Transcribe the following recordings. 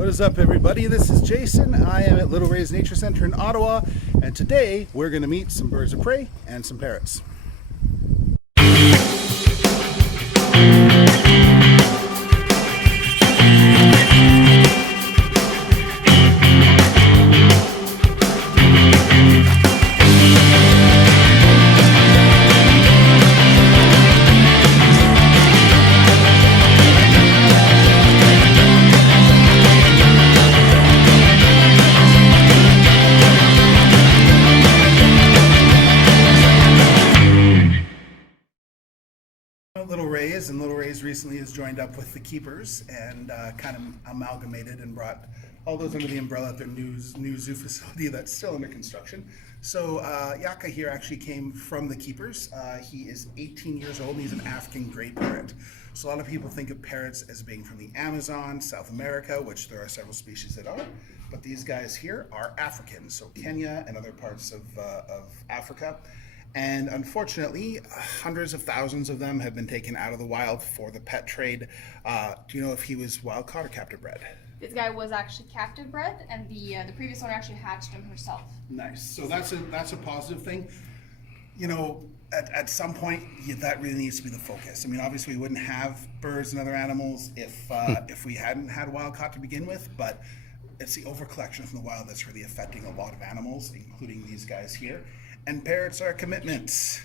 What is up, everybody? This is Jason. I am at Little Rays Nature Center in Ottawa, and today we're going to meet some birds of prey and some parrots. Little Rays recently has joined up with the keepers and kind of amalgamated and brought all those under the umbrella at their new zoo facility that's still under construction. So Yaka here actually came from the keepers. He is 18 years old and he's an African gray parrot. So a lot of people think of parrots as being from the Amazon, South America, which there are several species that are, but these guys here are African, so Kenya and other parts of Africa. And unfortunately, hundreds of thousands of them have been taken out of the wild for the pet trade. Do you know if he was wild caught or captive bred? This guy was actually captive bred, and the previous owner actually hatched him herself. Nice. So that's a positive thing. You know, at some point, that really needs to be the focus. I mean, obviously, we wouldn't have birds and other animals if we hadn't had wild caught to begin with, but it's the overcollection from the wild that's really affecting a lot of animals, including these guys here. And parrots are commitments.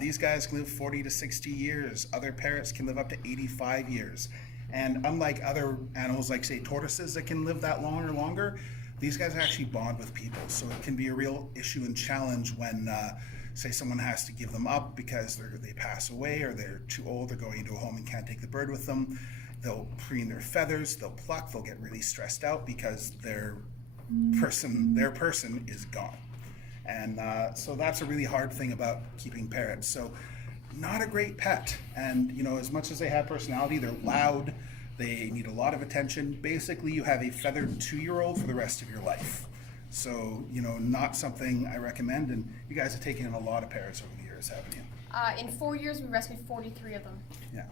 These guys can live 40 to 60 years. Other parrots can live up to 85 years. And unlike other animals like, say, tortoises that can live that long or longer, these guys actually bond with people. So it can be a real issue and challenge when, say, someone has to give them up because they pass away or they're too old, they're going into a home and can't take the bird with them. They'll preen their feathers, they'll pluck, they'll get really stressed out because their person is gone. And so that's a really hard thing about keeping parrots. So not a great pet. And you know, as much as they have personality, they're loud, they need a lot of attention. Basically, you have a feathered 2-year-old for the rest of your life. So, you know, not something I recommend. And you guys have taken in a lot of parrots over the years, haven't you? In 4 years, we rescued 43 of them. Yeah.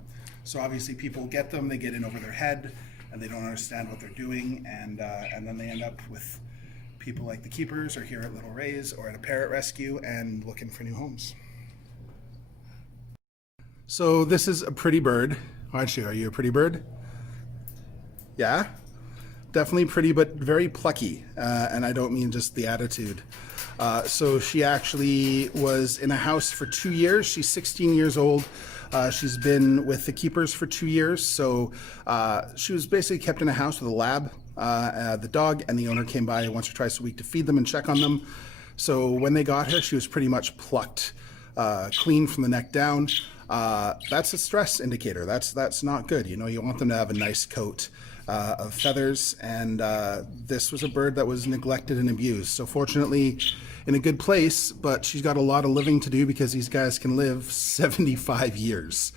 So obviously people get them, they get in over their head, and they don't understand what they're doing, and then they end up with people like the keepers or here at Little Rays or at a parrot rescue and looking for new homes. So this is a pretty bird. Aren't you? Are you a pretty bird? Yeah? Definitely pretty, but very plucky. And I don't mean just the attitude. So she actually was in a house for 2 years. She's 16 years old. She's been with the keepers for 2 years. So she was basically kept in a house with a lab. The dog and the owner came by once or twice a week to feed them and check on them. So when they got her, she was pretty much plucked clean from the neck down. That's a stress indicator. That's not good. You know, you want them to have a nice coat of feathers, and this was a bird that was neglected and abused. So fortunately, in a good place, but she's got a lot of living to do because these guys can live 75 years.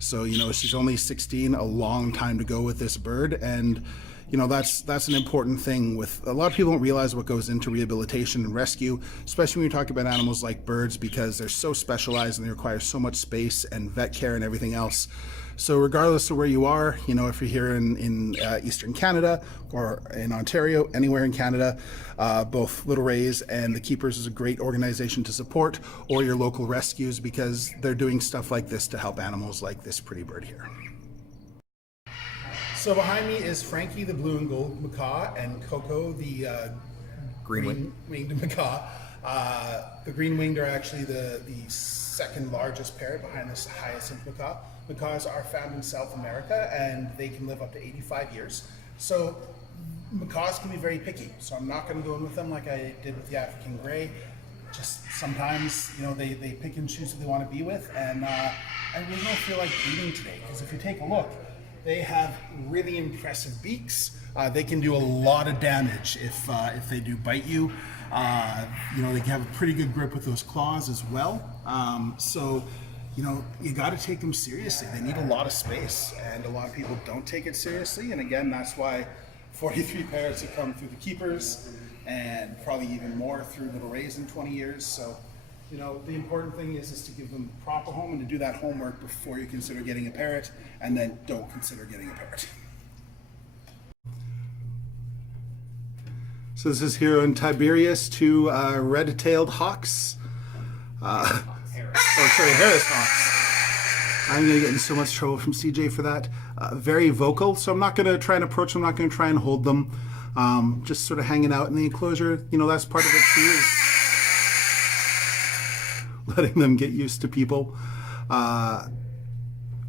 So, you know, she's only 16, a long time to go with this bird, and you know, that's an important thing. With a lot of people don't realize what goes into rehabilitation and rescue, especially when you talk about animals like birds, because they're so specialized and they require so much space and vet care and everything else. So regardless of where you are, you know, if you're here in Eastern Canada or in Ontario, anywhere in Canada, both Little Rays and the Keepers is a great organization to support, or your local rescues, because they're doing stuff like this to help animals like this pretty bird here. So behind me is Frankie the blue and gold macaw and Coco the green-winged macaw. The green-winged are actually the second largest parrot behind this hyacinth macaw. Macaws are found in South America and they can live up to 85 years. So macaws can be very picky. So I'm not going to go in with them like I did with the African gray. Just sometimes, you know, they pick and choose who they want to be with, and I really don't feel like breeding today, because if you take a look, they have really impressive beaks. They can do a lot of damage if they do bite you. You know, they can have a pretty good grip with those claws as well. So, you know, you got to take them seriously. They need a lot of space, and a lot of people don't take it seriously. And again, that's why 43 parrots have come through the keepers, and probably even more through Little Rays in 20 years. So, you know, the important thing is to give them a proper home and to do that homework before you consider getting a parrot, and then don't consider getting a parrot. So this is here in Tiberius, two red-tailed hawks. Harris hawks. I'm going to get in so much trouble from CJ for that. Very vocal, so I'm not going to try and approach them. I'm not going to try and hold them. Just sort of hanging out in the enclosure. You know, that's part of it too, is letting them get used to people.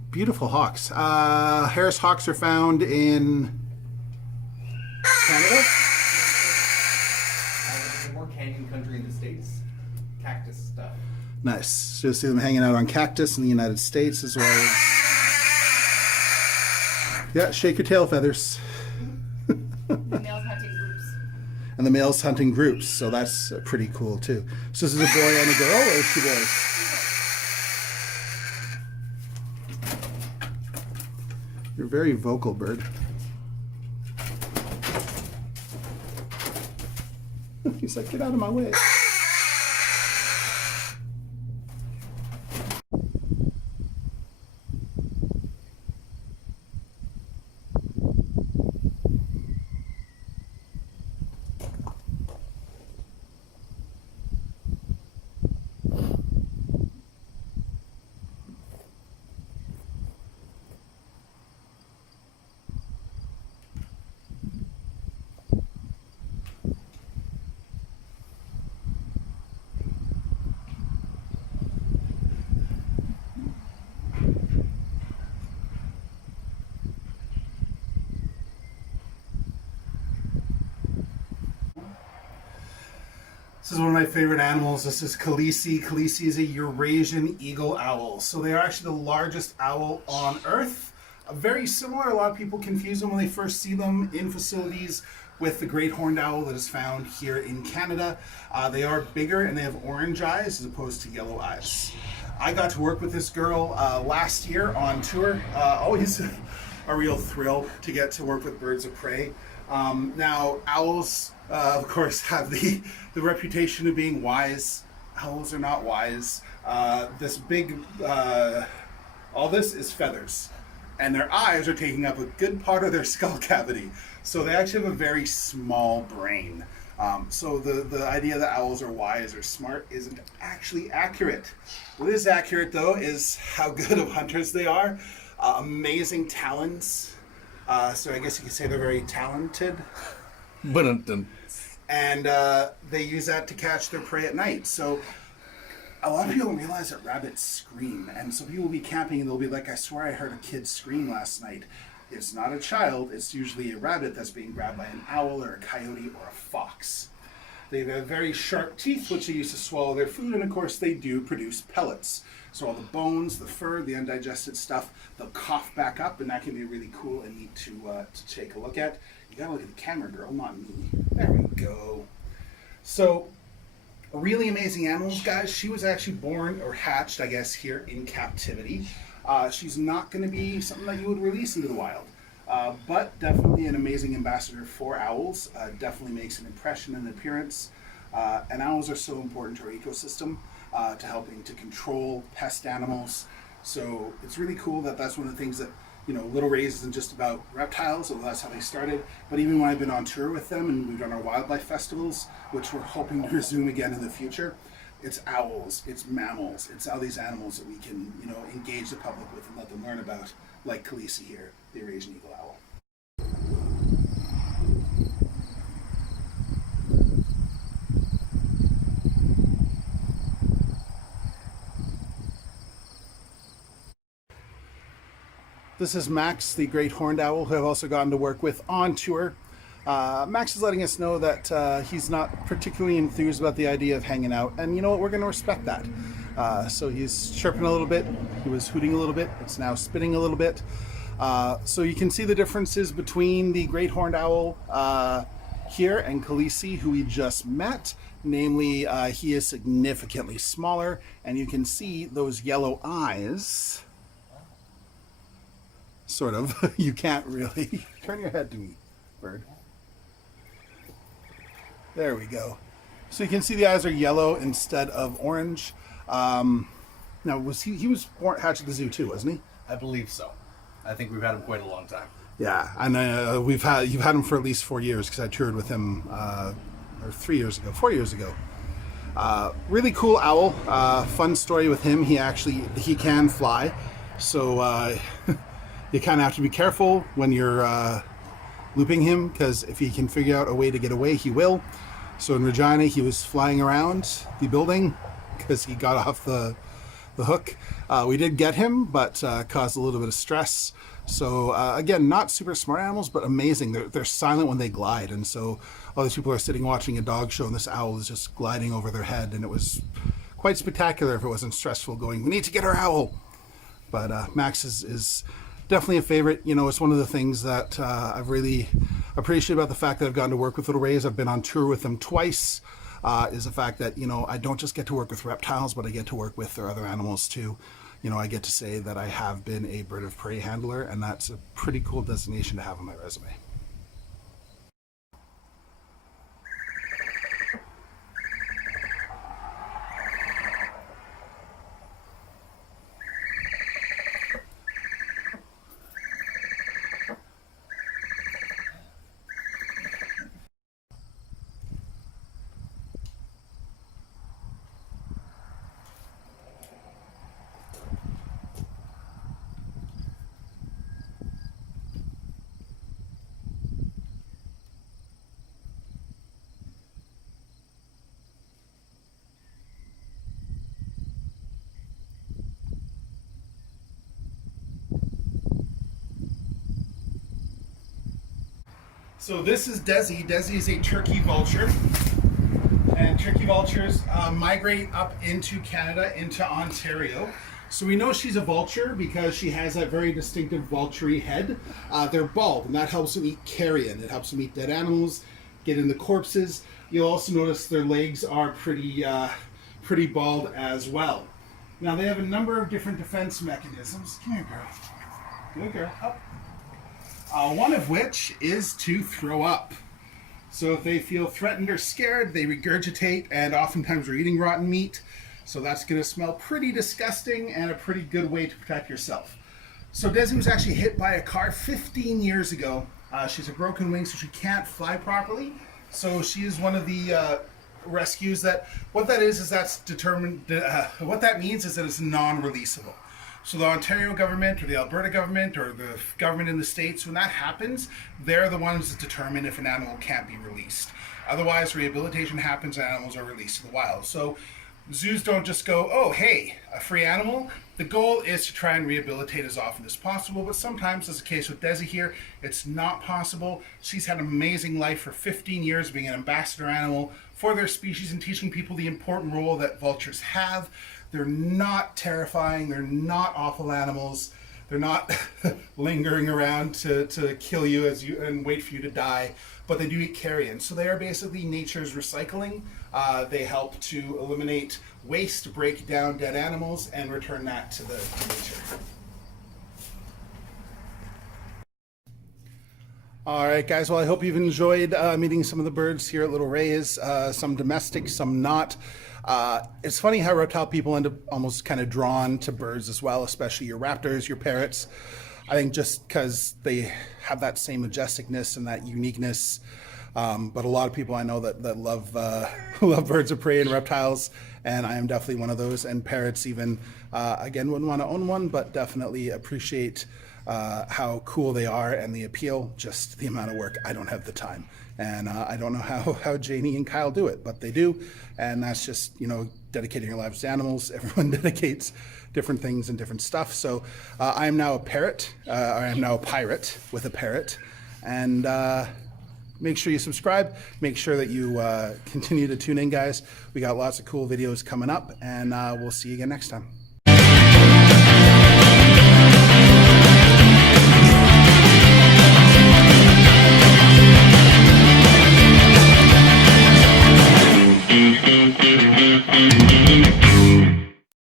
Beautiful hawks. Harris hawks are found in Canada. More canyon country in the States. Cactus stuff. Nice. So you'll see them hanging out on cactus in the United States as well as... Yeah, shake your tail feathers. The males hunting groups. And the males hunting groups, so that's pretty cool too. So this is a boy and a girl, or two boys? You're very vocal, bird. He's like, get out of my way. This is one of my favorite animals. This is Khaleesi. Khaleesi is a Eurasian eagle owl. So they are actually the largest owl on Earth. Very similar, a lot of people confuse them when they first see them in facilities with the great horned owl that is found here in Canada. They are bigger and they have orange eyes as opposed to yellow eyes. I got to work with this girl last year on tour. Always a real thrill to get to work with birds of prey. Now, owls, of course, have the reputation of being wise. Owls are not wise. All this is feathers. And their eyes are taking up a good part of their skull cavity. So they actually have a very small brain. So the idea that owls are wise or smart isn't actually accurate. What is accurate, though, is how good of hunters they are. Amazing talons. So I guess you could say they're very talented. And they use that to catch their prey at night. So a lot of people don't realize that rabbits scream. And so people will be camping and they'll be like, I swear I heard a kid scream last night. It's not a child. It's usually a rabbit that's being grabbed by an owl or a coyote or a fox. They have very sharp teeth, which they use to swallow their food. And of course, they do produce pellets. So all the bones, the fur, the undigested stuff, they'll cough back up, and that can be really cool and neat to take a look at. You gotta look at the camera, girl, not me. There we go. So, really amazing animals, guys. She was actually born or hatched, I guess, here in captivity. She's not going to be something that you would release into the wild, but definitely an amazing ambassador for owls. Definitely makes an impression in appearance. And owls are so important to our ecosystem, to helping to control pest animals. So it's really cool that that's one of the things that, you know, Little Rays isn't just about reptiles, although that's how they started. But even when I've been on tour with them and we've done our wildlife festivals, which we're hoping to resume again in the future, it's owls, it's mammals, it's all these animals that we can, you know, engage the public with and let them learn about, like Khaleesi here, the Eurasian eagle owl. This is Max, the great horned owl, who I've also gotten to work with on tour. Max is letting us know that he's not particularly enthused about the idea of hanging out, and you know what, we're going to respect that. So he's chirping a little bit, he was hooting a little bit, it's now spitting a little bit. So you can see the differences between the great horned owl here and Khaleesi, who we just met. Namely, he is significantly smaller, and you can see those yellow eyes. Sort of. You can't really. Turn your head to me, bird. There we go. So you can see the eyes are yellow instead of orange. Now, was he was hatched at the zoo too, wasn't he? I believe so. I think we've had him quite a long time. Yeah, and you've had him for at least 4 years, because I toured with him or 3 years ago, 4 years ago. Really cool owl. Fun story with him. He can fly, so you kind of have to be careful when you're looping him, because if he can figure out a way to get away, he will. So in Regina, he was flying around the building because he got off the hook. We did get him, but caused a little bit of stress. So again, not super smart animals, but amazing. They're silent when they glide, and so all these people are sitting watching a dog show, and this owl is just gliding over their head, and it was quite spectacular if it wasn't stressful going, we need to get our owl. But Max is definitely a favorite. You know, it's one of the things that I've really appreciated about the fact that I've gotten to work with Little Rays. I've been on tour with them twice. Is the fact that, you know, I don't just get to work with reptiles, but I get to work with their other animals too. You know, I get to say that I have been a bird of prey handler, and that's a pretty cool designation to have on my resume. So this is Desi. Desi is a turkey vulture, and turkey vultures migrate up into Canada, into Ontario. So we know she's a vulture because she has that very distinctive vulture head. They're bald, and that helps them eat carrion. It helps them eat dead animals, get in the corpses. You'll also notice their legs are pretty bald as well. Now they have a number of different defense mechanisms. Come here, girl. Good girl. Up. One of which is to throw up. So if they feel threatened or scared, they regurgitate, and oftentimes are eating rotten meat. So that's going to smell pretty disgusting, and a pretty good way to protect yourself. So Desi was actually hit by a car 15 years ago. She's a broken wing, so she can't fly properly. So she is one of the rescues that, what that is that's determined, what that means is that it's non-releasable. So the Ontario government or the Alberta government or the government in the States, when that happens, they're the ones that determine if an animal can't be released. Otherwise, rehabilitation happens and animals are released to the wild. So zoos don't just go, oh, hey, a free animal. The goal is to try and rehabilitate as often as possible, but sometimes, as the case with Desi here, it's not possible. She's had an amazing life for 15 years being an ambassador animal for their species and teaching people the important role that vultures have. They're not terrifying, they're not awful animals, they're not lingering around to kill you and wait for you to die, but they do eat carrion. So they are basically nature's recycling. They help to eliminate waste, break down dead animals, and return that to nature. All right, guys. Well, I hope you've enjoyed meeting some of the birds here at Little Rays. Some domestic, some not. It's funny how reptile people end up almost kind of drawn to birds as well, especially your raptors, your parrots. I think just because they have that same majesticness and that uniqueness. But a lot of people I know that love love birds of prey and reptiles, and I am definitely one of those. And parrots even, again, wouldn't want to own one, but definitely appreciate how cool they are and the appeal. Just the amount of work, I don't have the time, and I don't know how Janie and Kyle do it, but they do. And that's just, you know, dedicating your lives to animals. Everyone dedicates different things and different stuff. So I am now a parrot, or I am now a pirate with a parrot. And make sure you subscribe. Make sure that you continue to tune in, guys. We got lots of cool videos coming up, and we'll see you again next time.